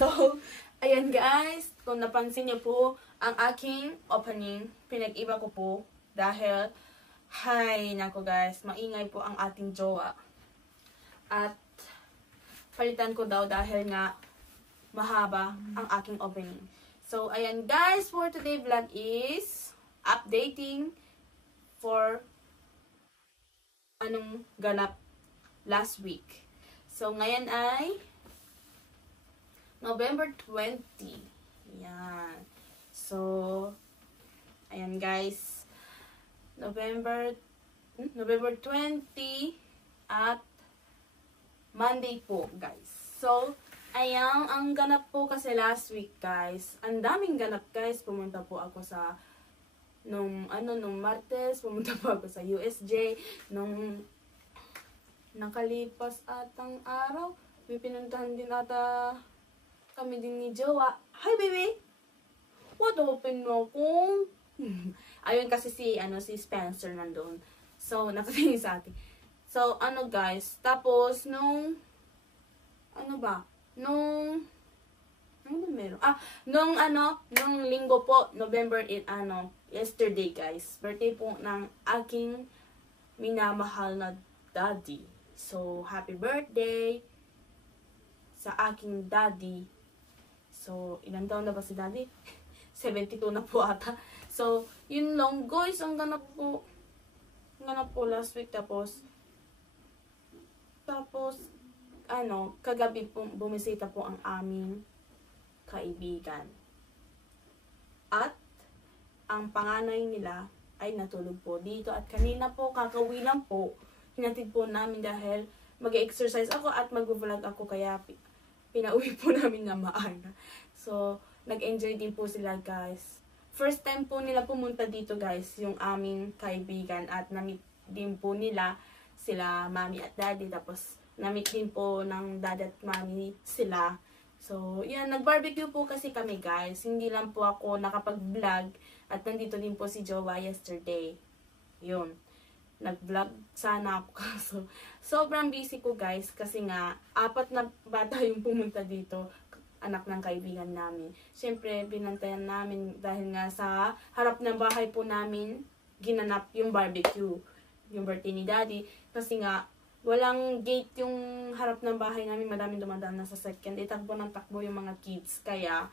So, ayan guys, kung napansin niyo po, ang aking opening, pinag-iba ko po dahil, hay, nako guys, maingay po ang ating jowa. At, palitan ko daw dahil nga, mahaba ang aking opening. So, ayan guys, for today vlog is, updating for anong ganap last week. So, ngayon ay November 20. Yan. So, ayan guys. November 20 at Monday po, guys. So, ayan, ang ganap po kasi last week, guys. Ang daming ganap, guys. Pumunta po ako sa nung Martes, pumunta po ako sa USJ. Nung nakalipas atang araw, may pinuntahan din ata kami din ni Jowa. Hi, baby! What open mo kung? Ayun kasi si Spencer nandun. So, nakatingin sa atin. So, guys. Tapos, nung linggo po, November 8, yesterday, guys. Birthday po ng aking minamahal na daddy. So, happy birthday sa aking daddy. So, ilang taon na ba si daddy? 72 na po ata. So, yun lang guys, ang ganap po last week. Tapos, kagabi po, bumisita po ang aming kaibigan. At, ang panganay nila ay natulog po dito. At kanina po, kakauwi lang po, hinatid po namin dahil mag-exercise ako at mag-vlog ako, kaya pinauwi po namin na maaga. So, nag-enjoy din po sila, guys. First time po nila pumunta dito, guys, yung aming kaibigan. At na-meet din po nila sila, mami at daddy. Tapos, na-meet din po ng daddy at mami sila. So, yan, nag-barbecue po kasi kami, guys. Hindi lang po ako nakapag-vlog. At nandito din po si Jowa yesterday. Yun. Nag-vlog sana ako. So, sobrang busy ko, guys. Kasi nga, 4 na bata yung pumunta dito. Anak ng kaibigan namin. Siyempre, binantayan namin dahil nga sa harap ng bahay po namin, ginanap yung barbecue. Yung birthday ni daddy. Kasi nga, walang gate yung harap ng bahay namin. Madaming dumadaan na sa second. Takbo ng takbo yung mga kids. Kaya,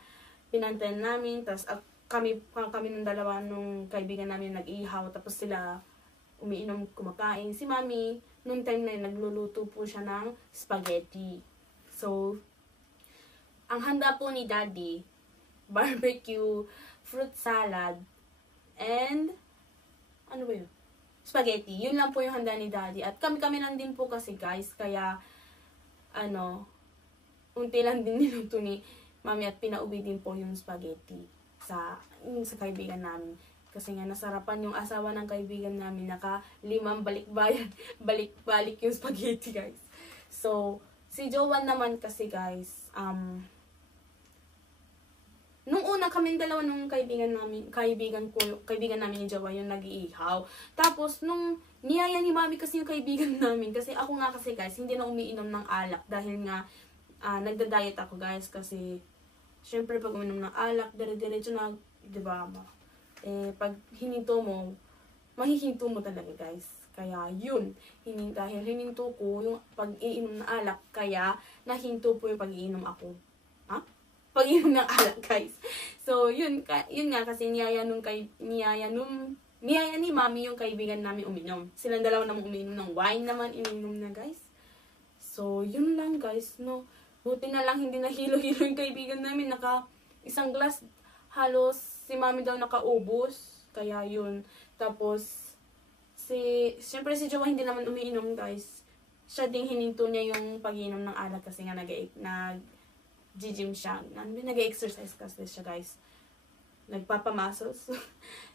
binantayan namin. Tapos, kami ng dalawa nung kaibigan namin nag-ihaw. Tapos sila umiinom, kumakain. Si mami, nung time na yun, nagluluto po siya ng spaghetti. So, ang handa po ni daddy, barbecue, fruit salad, and, spaghetti. Yun lang po yung handa ni daddy. At kami lang din po kasi, guys. Kaya, unti lang din niluto ni mami at pinauwi din po yung spaghetti sa kaibigan namin. Kasi nga, nasarapan yung asawa ng kaibigan namin. Naka-5 balik-balik yung spaghetti, guys. So, si Jowan naman kasi, guys, nung una kaming dalawa nung kaibigan namin ni Jowa yung nag-iihaw. Tapos, nung niyaya ni mami kasi yung kaibigan namin. Kasi ako nga kasi, guys, hindi na umiinom ng alak. Dahil nga, nagda-diet ako, guys. Kasi, syempre, pag uminom ng alak, dire-diretso na, diba, pag hininto mo, mahihinto mo talaga, guys. Kaya, yun. Dahil hininto ko yung pag-iinom ng alak, kaya nahinto po yung pag-iinom ako. Pag-iinom ng alak, guys. So, yun nga, kasi niyaya ni mami yung kaibigan namin uminom. Silang dalawa naman uminom ng wine naman, ininom na, guys. So, yun lang, guys, no. Buti na lang hindi nahilo-hilo yung kaibigan namin. Isang glass, halos si mami daw nakaubos. Kaya yun. Tapos, siyempre si Jowa hindi naman umiinom, guys. Siya ding hininto niya yung pag-iinom ng alak kasi nga nag-gym siya. Nag-exercise kasi siya, guys. Nagpapamasos.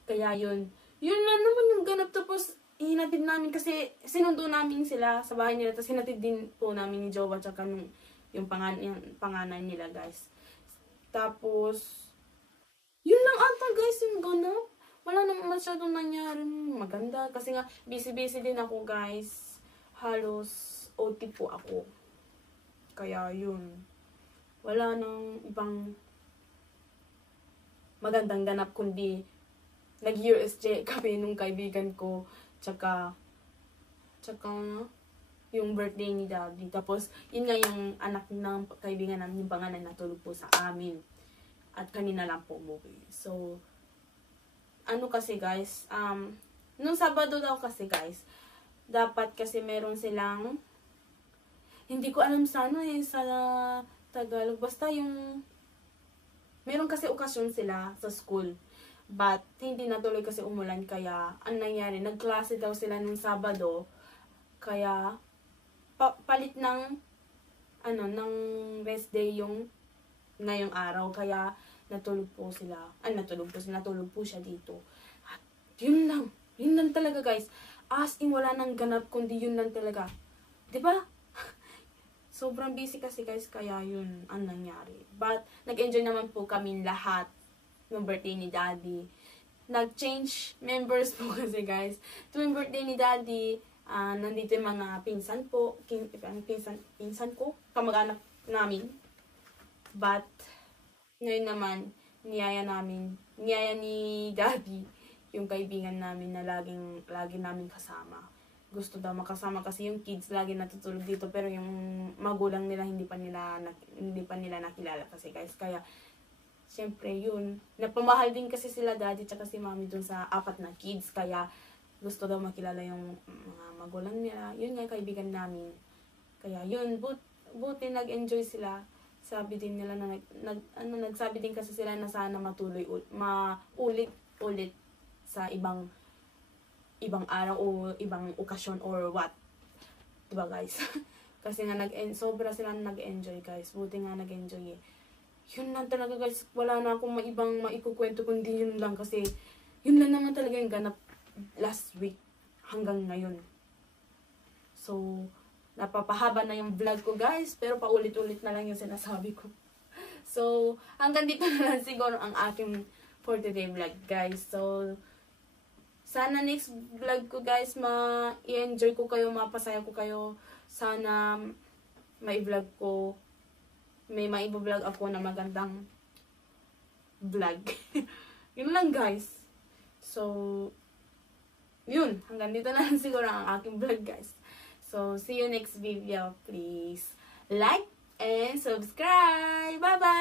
Kaya yun. Yun lang naman yung ganap. Tapos, hinatid namin kasi sinundo namin sila sa bahay nila. Tapos, hinatid din po namin ni Jowa tsaka yung panganay nila, guys. Tapos, yun lang ata, guys, yung ganap. Wala naman masyadong nangyari maganda. Kasi nga, busy-busy din ako, guys. Halos OT po ako. Kaya, yun. wala nang ibang magandang ganap kundi nag-USJ kami nung kaibigan ko, tsaka yung birthday ni Daddy. Tapos, yun nga yung anak ng kaibigan namin, yung panganay natulog po sa amin. At kanina lang po umuwi. So, ano kasi guys, nung Sabado daw kasi guys, dapat kasi meron silang, hindi ko alam sa Tagalog, basta yung, meron kasi okasyon sila sa school. But, hindi natuloy kasi umulan, kaya, ang nangyari, nagklase daw sila nung Sabado, kaya, palit ng, ng rest day yung ngayong araw, kaya, natulog po siya dito. At, yun lang talaga guys, as in wala nang ganap, kundi yun lang talaga. Diba? Sobrang busy kasi guys, kaya yun ang nangyari. But, nag-enjoy naman po kami lahat ng birthday ni Daddy. Nag-change members po kasi guys. Tuwing birthday ni Daddy, nandito yung mga pinsan po, pinsan ko, kamag-anak namin. But, ngayon naman, niyaya ni Daddy, yung kaibigan namin na lagi namin kasama. Gusto daw makasama kasi yung kids lagi natutulog dito, pero yung magulang nila hindi pa nila nakilala kasi guys. Kaya syempre yun, napamahal din kasi sila Daddy tsaka si Mommy dun sa 4 na kids, kaya gusto daw makilala yung mga magulang nila. Yun nga kaibigan namin. Kaya yun, buti nag-enjoy sila. Sabi din nila na nagsabi din kasi sila na sana maulit sa ibang araw o ibang okasyon or what. Diba guys? Kasi nga sobra sila nag-enjoy guys. Buti nga nag-enjoy eh. Yun lang talaga guys. Wala na akong ibang maikukwento kundi yun lang, kasi yun lang naman talaga yung ganap last week hanggang ngayon. So, napapahaba na yung vlog ko guys, pero paulit-ulit na lang yung sinasabi ko. So, hanggang dito na lang siguro ang aking for today vlog guys. So, sana next vlog ko guys, i-enjoy ko kayo, mapasaya ko kayo. Sana mai-vlog ko, may mai-vlog ako na magandang vlog. Yun lang guys. So, yun. Hanggang dito na lang siguro ang aking vlog guys. So, see you next video. Please like and subscribe. Bye-bye!